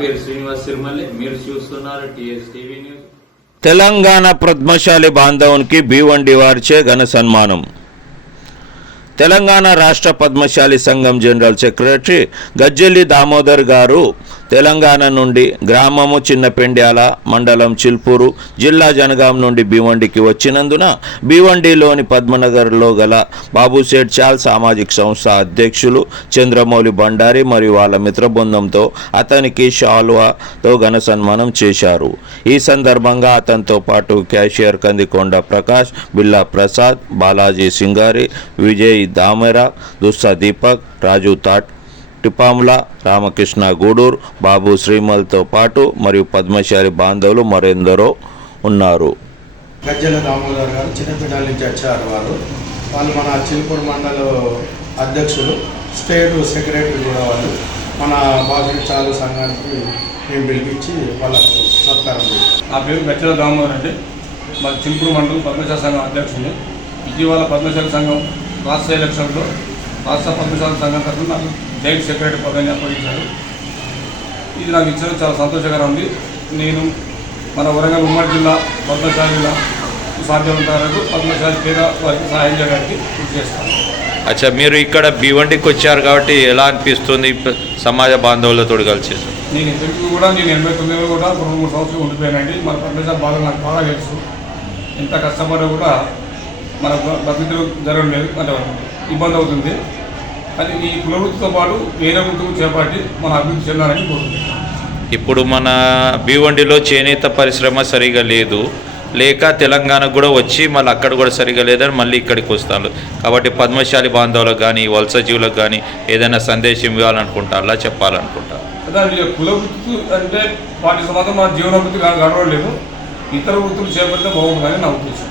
పేరు శ్రీనివాస్ సిరిమల్లి. మీరు చూస్తున్నారు TS TV news. Telangana Padmashali బాంధవునికి Bhiwandi వారిచే ఘన సన్మానం. తెలంగాణ రాష్ట్ర పద్మశాలి సంఘం జనరల్ సెక్రటరీ గజ్జెల్లి దామోదర్ గారు తెలంగాణ నుండి గ్రామము చిన్నపెండ్యాల మండలం చిల్పూరు జిల్లా జనగాం నుండి భీవండికి వచ్చినందున భీవండిలోని పద్మనగర్లో గల బాబుసేట్ చాల్ సామాజిక సంస్థ అధ్యక్షులు చంద్రమౌళి బండారి మరియు వాళ్ళ మిత్ర బృందంతో అతనికి షాల్వాతో ఘన సన్మానం చేశారు. ఈ సందర్భంగా అతనితో పాటు క్యాషియర్ కందికొండ ప్రకాష్ బిల్లా ప్రసాద్ బాలాజీ సింగారి విజయ్ దామెరా దుస్సా దీపక్ రాజు తాట్ టిపాముల రామకృష్ణ గూడూర్ బాబు శ్రీమల్తో పాటు మరియు పద్మశాలి బాంధవులు మరెందరో ఉన్నారు. గజ్జల దామోదర్ గారు చిన్నపిల్లల నుంచి వచ్చారు వారు. వాళ్ళు మన చిలుకూరు మండల అధ్యక్షులు స్టేట్ సెక్రటరీ కూడా వాళ్ళు. మన బాబు చాలు సంఘానికి మేము పిలిపించి వాళ్ళకు సత్కారం నా పేరు గచ్చల దామోదర్ అండి. మాది చింపురు మండలం పద్మశాల సంఘం అధ్యక్షుని ఇటీవల పద్మశాల సంఘం రాష్ట్ర ఎలక్షన్లో రాష్ట్ర పద్మశాల సంఘం తరఫున నాకు జాయింట్ సెక్రటరీ పదవిని అప్పగించారు. ఇది నాకు ఇచ్చడం చాలా సంతోషకరం ఉంది. నేను మన వరంగల్ ఉమ్మడి జిల్లా పద్మశాలిగా సాధ్యమంత వరకు పద్మశాలి పేద వారికి సహాయం చేయడానికి కృషి చేస్తాను. అచ్చా మీరు ఇక్కడ భీవండికి వచ్చారు కాబట్టి ఎలా అనిపిస్తుంది సమాజ బాంధవులతో కలిసి? నేను ఇద్దరికి కూడా నేను ఎనభై తొమ్మిదిలో కూడా రెండు మూడు సంవత్సరాలు ఉండిపోయానండి. మన పద్మశాల బాధ నాకు బాగా తెలుసు. ఎంత కష్టపడ్డా కూడా మన బతుకులు జరగలేదు అంటే ఇబ్బంది అవుతుంది. కానీ ఈ కుల వృత్తితో పాటు వేరే వృత్తులు చేపట్టి మన అభివృద్ధి చెందాలని కోరుకుంటున్నాను ఇప్పుడు మన భీవండిలో చేనేత పరిశ్రమ సరిగా లేదు. లేక తెలంగాణకు కూడా వచ్చి మళ్ళీ అక్కడ కూడా సరిగా లేదని మళ్ళీ ఇక్కడికి వస్తాను కాబట్టి పద్మశాలి బాంధవులకు కానీ వలస జీవులకు కానీ ఏదైనా సందేశం ఇవ్వాలనుకుంటారా చెప్పాలనుకుంటారు అదే ఈ కుల వృత్తి అంటే వాటి సంబంధం మన జీవనోభివృద్ధి గడవలేదు ఇతర వృత్తులు చేపడితే బాగుంటుందని నా ఉద్దేశం.